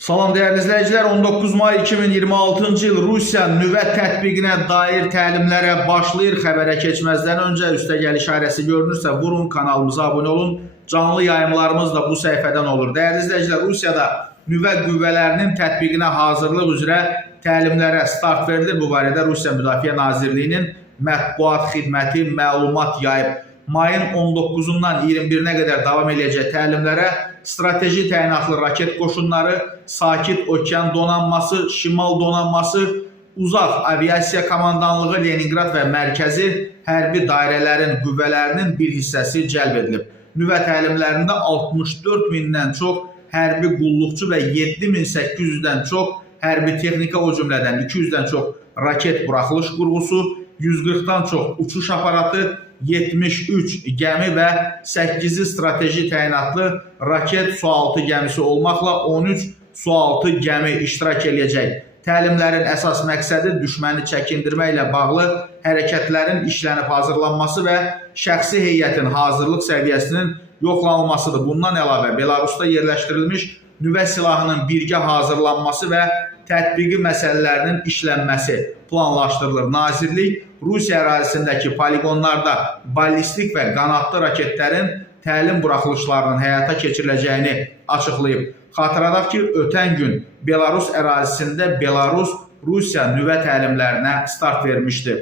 Salam dəyərli izləyicilər, 19 may 2026-cı il Rusiya nüvə tətbiqinə dair təlimlərə başlayır. Xəbərə keçməzdən öncə üstəgəl işarəsi görünürsə vurun, kanalımıza abunə olun. Canlı yayımlarımız da bu səhifədən olur. Dəyərli izləyicilər, Rusiyada nüvə qüvvələrinin tətbiqinə hazırlıq üzrə təlimlərə start verilir. Bu barədə Rusiya Müdafiə Nazirliyinin mətbuat xidməti məlumat yayıb. Mayın 19-undan 21-nə qədər davam edəcək təlimlərə strateji təyinatlı raket qoşunları, Sakit Okean donanması, Şimal donanması, Uzaq Aviasiya Komandanlığı, Leningrad və mərkəzi hərbi dairələrin qüvvələrinin bir hissəsi cəlb edilib. Nüvə təlimlərində 64 mindən çox hərbi qulluqçu və 7800-dən çox hərbi texnika, o cümlədən 200-dən çox raket buraxılış qurğusu, 140-dan çox uçuş aparatı, 73 gəmi və 8-i strateji təyinatlı raket sualtı gəmisi olmaqla 13 sualtı gəmi iştirak edəcək. Təlimlərin əsas məqsədi düşməni çəkindirmə ilə bağlı hərəkətlərin işlənib hazırlanması və şəxsi heyətin hazırlıq səviyyəsinin yoxlanılmasıdır. Bundan əlavə Belarusda yerləşdirilmiş nüvə silahının birgə hazırlanması və tətbiqi məsələlərinin işlənməsi planlaşdırılır. Nazirlik Rusiya ərazisindəki poligonlarda ballistik və qanadlı raketlərin təlim buraxılışlarının həyata keçiriləcəyini açıqlayıb. Xatırladaq ki, ötən gün Belarus ərazisində Belarus Rusiya nüvə təlimlərinə start vermişdi.